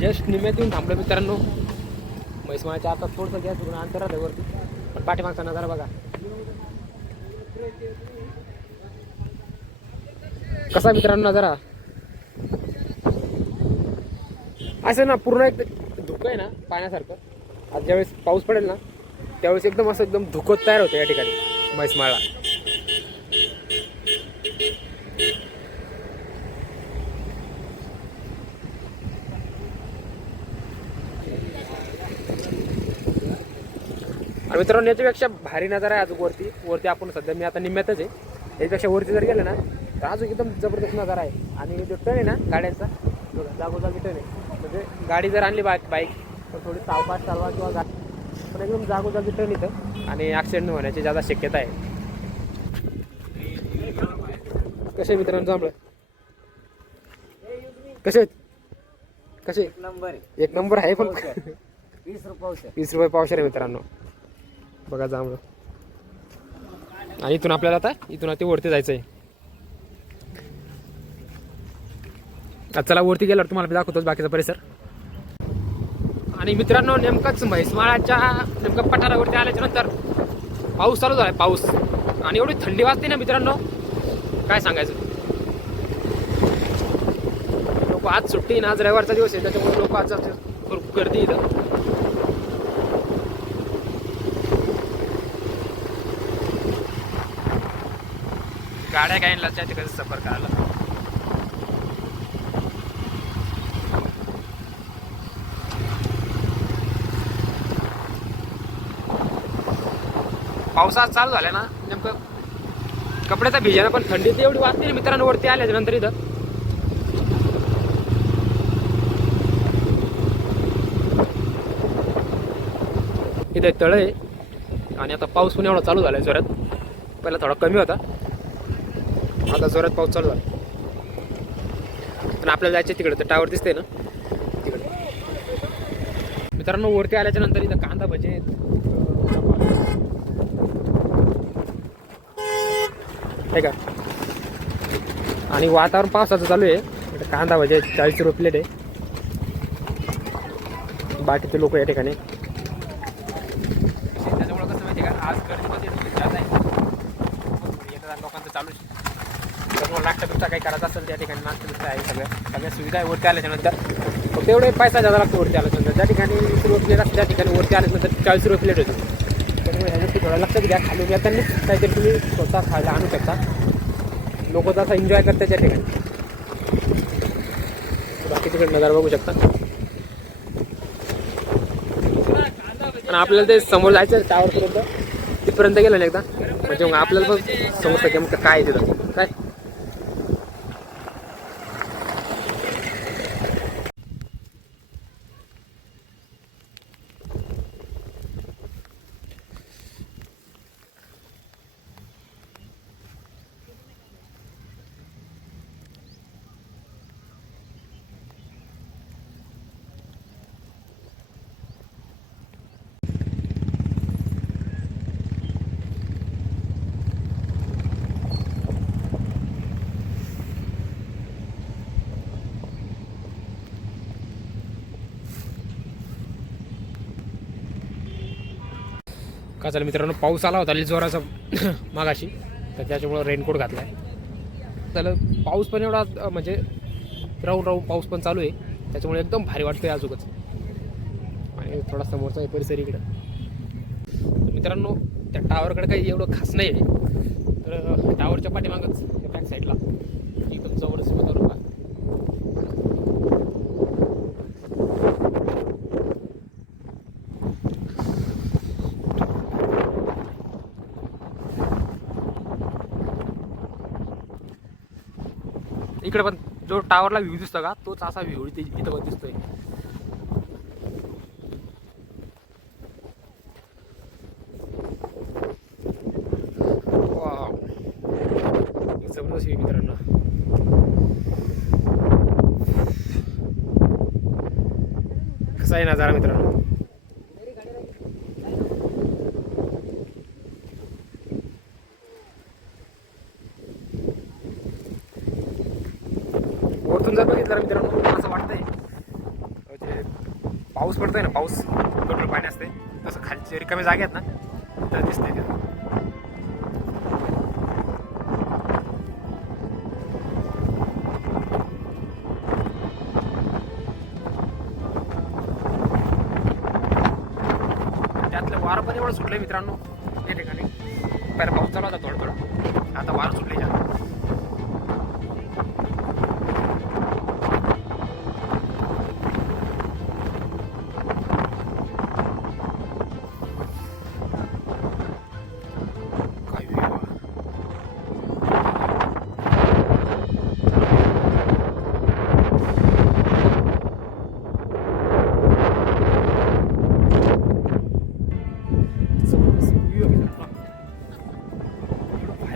Just निम्यात येऊन थांबलो मित्रांनो. म्हैसमाळच्या आता थोडंसं गॅस घेऊन अंतर राहतं वरती पण पाठीमागचा नजारा बघा. कसा मित्रांनो नजारा? असं ना पूर्ण एक धुकं आहे ना पाण्यासारखं. आज ज्यावेळेस पाऊस पडेल ना त्यावेळेस एकदम असं एकदम धुकं तयार होतं या ठिकाणी म्हैसमाळला आणि मित्रांनो याच्यापेक्षा भारी नजारा आहे अजून वरती. वरती आपण सध्या मी आता निम्म्यातच आहे. याच्यापेक्षा वरती जर गेलं ना तर अजून एकदम जबरदस्त नजारा आहे. आणि जो टर्न आहे ना गाड्यांचा जागोजागी टर्न आहे. म्हणजे गाडी जर आणली बाईक बाईक तर थोडी सावकाश चालवा किंवा गा पण एकदम जागोजागी टर्न इथं. आणि ॲक्सिडेंट होण्याची जादा शक्यता आहे. कसे मित्रांनो जांभळं? कसे कसे? एक नंबर आहे. एक नंबर आहे पण. वीस रुपये वीस रुपये पावशेर आहे मित्रांनो. बघा जांभळं. आणि इथून आपल्याला आता इथून ते वरती जायचं आहे चला वरती गेल्यावर तुम्हाला मी दाखवतोच बाकीचा परिसर. आणि मित्रांनो नेमकंच म्हैसमाळाच्या नेमकं पठारावरती आल्याच्यानंतर पाऊस चालू झाला पाऊस. आणि एवढी थंडी वाजते ना मित्रांनो काय सांगायचं? लोक आज सुट्टी ना आज रविवारचा दिवस आहे त्याच्यामुळे लोक आज भरपूर गर्दी इथं. गाड्या काही त्या तिकडे सफर करायला? पावसाळा चालू झाला ना नेमकं कपड्याचा भिजायला पण थंडी तर एवढी वाजते ना मित्रांनो वरती आल्याच्यानंतर इथं. इथे तळ आहे आणि आता पाऊस पण एवढा चालू झालाय जोरात. पहिला थोडा कमी होता. आता जोरात पाऊस चालू झाला. पण आपल्याला जायचं तिकडे. तर टावर दिसते ना? तिकडे. मित्रांनो वरती आल्याच्यानंतर इथं कांदा भजे आहे का? आणि वातावरण पावसाचं चालू आहे. इथं कांदा भजे चाळीस रुपये प्लेट आहे. बाकीचे लोक या ठिकाणी. त्याच्यामुळे कसं माहिती आहे का? आज गर्दीमध्ये जात आहे येतात लोकांचं चालू आहे. तर नाश्ता बिस्टा काही करायचं असेल त्या ठिकाणी नाश्ता बिस्टा आहे सगळ्या सगळ्या सुविधा आहे वरती आल्याच्यानंतर फक्त एवढे पैसा जादा लागतो वरती आल्याच्यानंतर. त्या ज्या ठिकाणी वीस रुपये प्लेट असते त्या ठिकाणी वरती आल्यानंतर चाळीस रुपये प्लेट होते. त्यामुळे ह्या थोडं लक्षात घ्या खाली त्यांनी काहीतरी तुम्ही स्वतः खायला आणू शकता. लोक तसा एन्जॉय करतात त्या ठिकाणी. बाकी तिकडे नजारा बघू शकता. आणि आपल्याला ते समोर जायचं टावरपर्यंत तिथपर्यंत गेलं ना एकदा? म्हणजे मग आपल्याला पण समजतं की मग काय आहे तिथं काय का चालेल मित्रांनो पाऊस आला होता जोराचा मागाशी. तर त्याच्यामुळं रेनकोट घातला आहे त्याला पाऊस पण एवढा म्हणजे राहून राहून पाऊस पण चालू आहे. त्याच्यामुळे एकदम भारी वाटतंय अजूनच आणि थोडा समोरचा आहे परिसर इकडं. तर मित्रांनो त्या टावरकडे काही एवढं खास नाही आहे तर टावरच्या पाठीमागच बॅक साईडला एकदम जवळच वातावरण पहा. इकडे पण जो टावरला व्ह्यू दिसतो का तोच असा व्ह्यू इथे इथं पण दिसतोय. जबरदस्त व्ह्यू मित्रांनो. कसा आहे नजारा मित्रांनो वरतून जर बघितलं मित्रांनो असं वाटतंय? जे पाऊस पडतोय ना पाऊस कंट्रोल पाणी असते तसं खालचे रिकामे जागे आहेत ना तर दिसते तिथं. त्यातलं वारं पण एवढं सुटलंय मित्रांनो या ठिकाणी. पहिला पाऊस चालू होता थोडं थोडं आता वारं सुटले जास्त.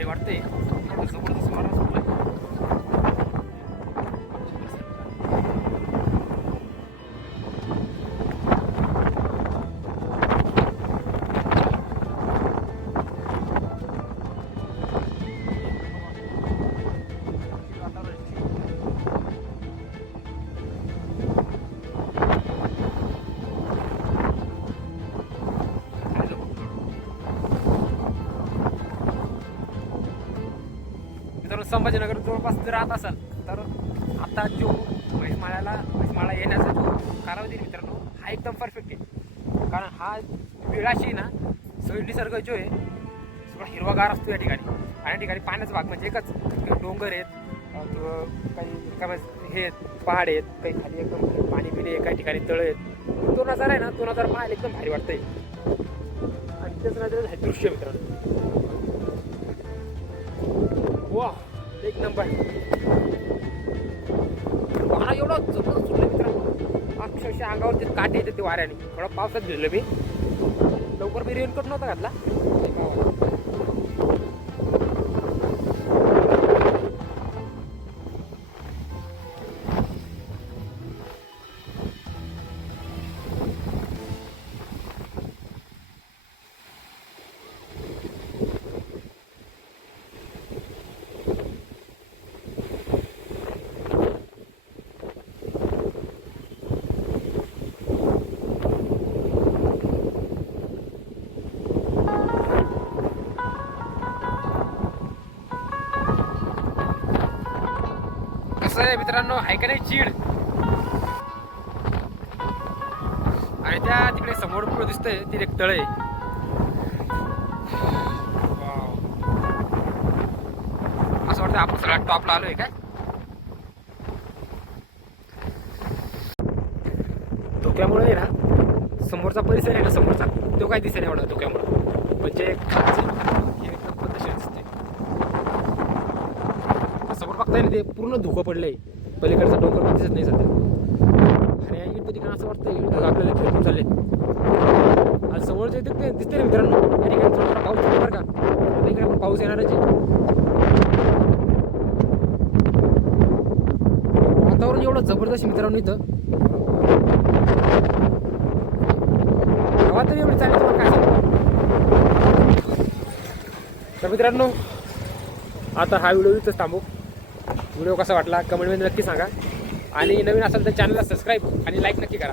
एवढं भारी संभाजीनगर जवळपास जर राहत असाल तर आता जो म्हैसमाळ्याला म्हैसमाळा येण्याचा जो कालावधी मित्रांनो हा एकदम परफेक्ट आहे. कारण हा वेळाशी आहे ना सगळी निसर्ग जो आहे सगळा हिरवागार असतो या ठिकाणी. आणि या ठिकाणी पाण्याचा भाग म्हणजे एकच. डोंगर आहेत काही रिकामे हे आहेत पहाड आहेत काही खाली एकदम पाणी पिणे काही ठिकाणी तळ आहेत. तो नजारा आहे ना तो नजारा पाहायला एकदम भारी वाटतंय. आणि तेच नजर हे दृश्य मित्रांनो. वा एक नंबर. वारा एवढा जबर सुटला मित्रांनो. अक्षरशः अंगावरती काटे येते ते वाऱ्याने. थोडा पावसात भिजलो मी. लवकर मी रेनकोट नव्हता घातला. आहे मित्रांनो आहे का नाही चीड? आणि त्या तिकडे समोर पुढे दिसतंय तिथे एक तळ. आहे असं वाटतं आपण सगळ्यात टॉपला आलोय काय? धोक्यामुळे ना समोरचा परिसर आहे ना समोरचा तो काय दिसेल एवढा धोक्यामुळे. म्हणजे खालची हे एकदम पद्धतशीर दिसते समोर बघताय ना ते पूर्ण धुकं पडलंय. पलीकडचा डोंगर पण दिसत नाही सध्या. आणि इथं ठिकाण असं वाटतंय ढग आपल्याला खेळून चालले आज समोरचे ते दिसते ना मित्रांनो. या ठिकाणी थोडा पाऊस चालू बरं का. आता इकडे पण पाऊस येणारच आहे. वातावरण एवढं जबरदस्त मित्रांनो इथं. हवा तरी एवढी चालेल तुम्हाला काय तर मित्रांनो आता हा व्हिडिओ इथंच थांबू. व्हिडिओ कसा वाटला? कमेंटमध्ये नक्की सांगा. आणि नवीन असाल तर चॅनलला सबस्क्राईब आणि लाईक नक्की करा.